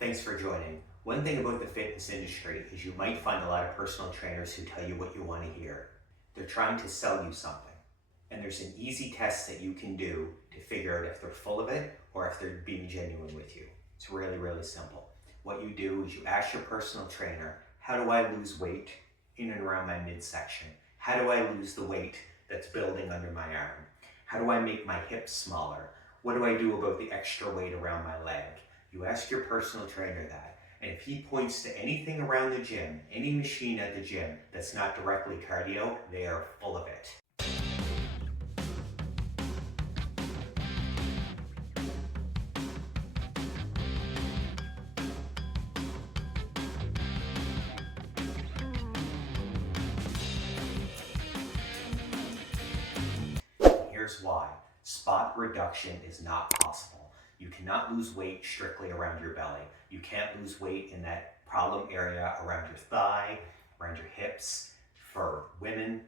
Thanks for joining. One thing about the fitness industry is you might find a lot of personal trainers who tell you what you want to hear. They're trying to sell you something. And there's an easy test that you can do to figure out if they're full of it or if they're being genuine with you. It's really, really simple. What you do is you ask your personal trainer, how do I lose weight in and around my midsection? How do I lose the weight that's building under my arm? How do I make my hips smaller? What do I do about the extra weight around my leg? You ask your personal trainer that, and if he points to anything around the gym, any machine at the gym that's not directly cardio, they are full of it. Here's why. Spot reduction is not possible. You cannot lose weight strictly around your belly. You can't lose weight in that problem area around your thigh, around your hips. For women,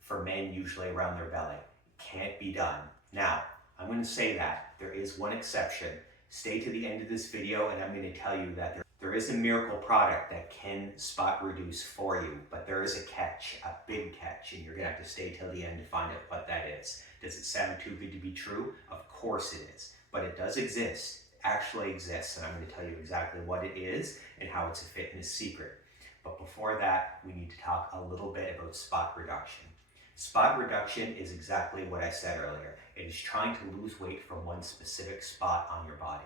for men, usually around their belly. It can't be done. Now, I'm going to say that there is one exception. Stay to the end of this video and I'm going to tell you that there is a miracle product that can spot reduce for you, but there is a catch, a big catch, and you're going to have to stay till the end to find out what that is. Does it sound too good to be true? Of course it is, but it does exist, actually exists, and I'm going to tell you exactly what it is and how it's a fitness secret. But before that, we need to talk a little bit about spot reduction. Spot reduction is exactly what I said earlier. It is trying to lose weight from one specific spot on your body.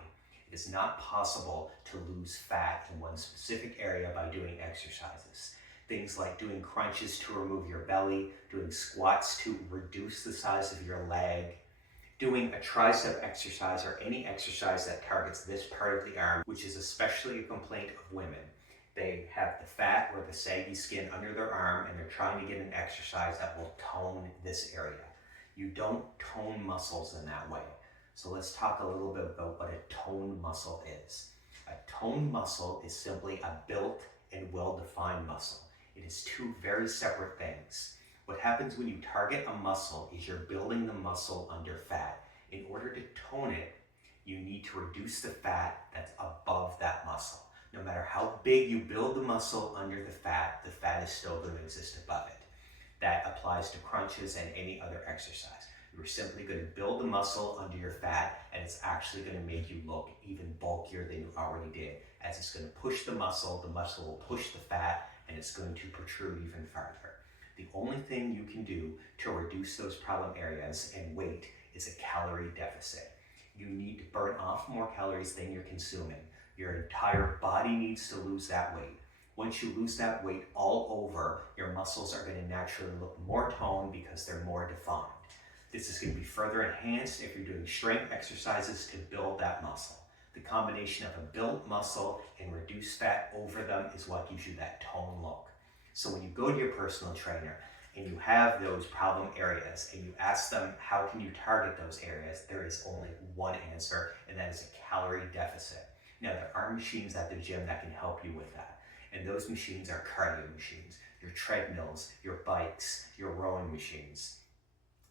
It is not possible to lose fat in one specific area by doing exercises. Things like doing crunches to remove your belly, doing squats to reduce the size of your leg, doing a tricep exercise or any exercise that targets this part of the arm, which is especially a complaint of women. They have the fat or the saggy skin under their arm and they're trying to get an exercise that will tone this area. You don't tone muscles in that way. So let's talk a little bit about what a toned muscle is. A toned muscle is simply a built and well-defined muscle. It is two very separate things. What happens when you target a muscle is you're building the muscle under fat. In order to tone it, you need to reduce the fat that's above that muscle. No matter how big you build the muscle under the fat is still going to exist above it. That applies to crunches and any other exercise. You're simply going to build the muscle under your fat, and it's actually going to make you look even bulkier than you already did. As it's going to push the muscle will push the fat, and it's going to protrude even farther. The only thing you can do to reduce those problem areas and weight is a calorie deficit. You need to burn off more calories than you're consuming. Your entire body needs to lose that weight. Once you lose that weight all over, your muscles are going to naturally look more toned because they're more defined. This is going to be further enhanced if you're doing strength exercises to build that muscle. The combination of a built muscle and reduced fat over them is what gives you that toned look. So when you go to your personal trainer and you have those problem areas and you ask them how can you target those areas, there is only one answer, and that is a calorie deficit. Now there are machines at the gym that can help you with that. And those machines are cardio machines, your treadmills, your bikes, your rowing machines.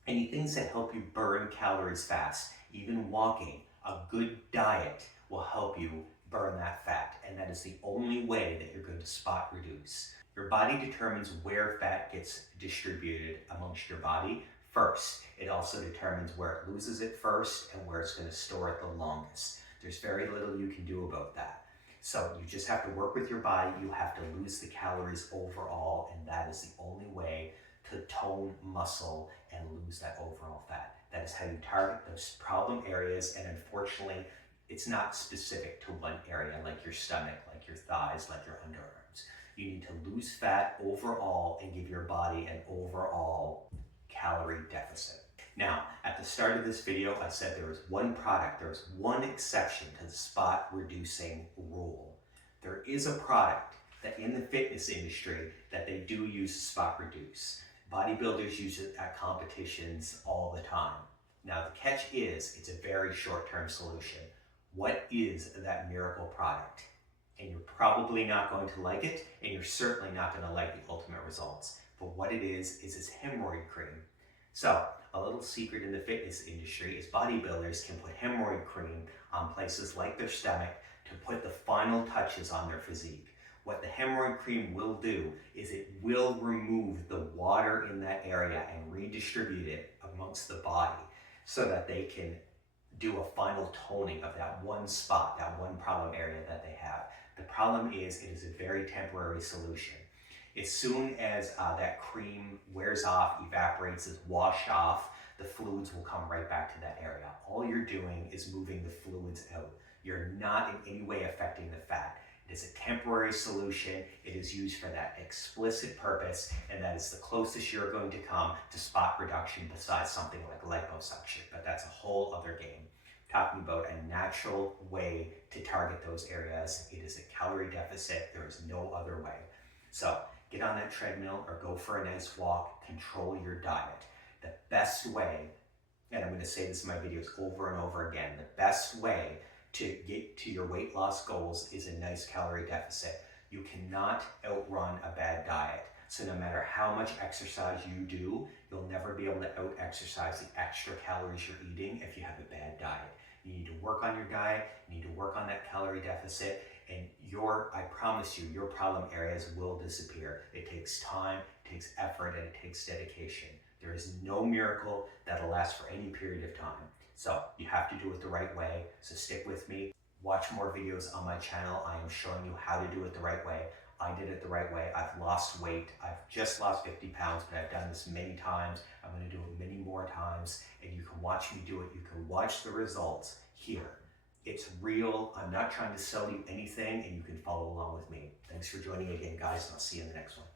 Any things that help you burn calories fast, even walking, a good diet will help you burn that fat. And that is the only way that you're going to spot reduce. Your body determines where fat gets distributed amongst your body first. It also determines where it loses it first and where it's going to store it the longest. There's very little you can do about that. So you just have to work with your body. You have to lose the calories overall, and that is the only way to tone muscle and lose that overall fat. That is how you target those problem areas, and unfortunately, it's not specific to one area like your stomach, like your thighs, like your underarms. You need to lose fat overall and give your body an overall calorie deficit. Now, at the start of this video, I said there was one product, there was one exception to the spot reducing rule. There is a product that in the fitness industry that they do use to spot reduce. Bodybuilders use it at competitions all the time. Now, the catch is it's a very short-term solution. What is that miracle product? And you're probably not going to like it, and you're certainly not going to like the ultimate results. But what it is this hemorrhoid cream. So, a little secret in the fitness industry is bodybuilders can put hemorrhoid cream on places like their stomach to put the final touches on their physique. What the hemorrhoid cream will do is it will remove the water in that area and redistribute it amongst the body so that they can do a final toning of that one spot, that one problem area that they have. The problem is it is a very temporary solution. As soon as that cream wears off, evaporates, is washed off, the fluids will come right back to that area. All you're doing is moving the fluids out. You're not in any way affecting the fat. It is a temporary solution. It is used for that explicit purpose, and that is the closest you're going to come to spot reduction besides something like liposuction, but that's a whole other game. Talking about a natural way to target those areas. It is a calorie deficit. There is no other way. So get on that treadmill or go for a nice walk. Control your diet. The best way, and I'm going to say this in my videos over and over again, the best way to get to your weight loss goals is a nice calorie deficit. You cannot outrun a bad diet. So no matter how much exercise you do, you'll never be able to out-exercise the extra calories you're eating if you have a bad diet. You need to work on your diet, you need to work on that calorie deficit, and I promise you, your problem areas will disappear. It takes time, it takes effort, and it takes dedication. There is no miracle that'll last for any period of time. So you have to do it the right way. So stick with me. Watch more videos on my channel. I am showing you how to do it the right way. I did it the right way. I've lost weight. I've just lost 50 pounds, but I've done this many times. I'm going to do it many more times, and you can watch me do it. You can watch the results here. It's real. I'm not trying to sell you anything, and you can follow along with me. Thanks for joining again, guys, and I'll see you in the next one.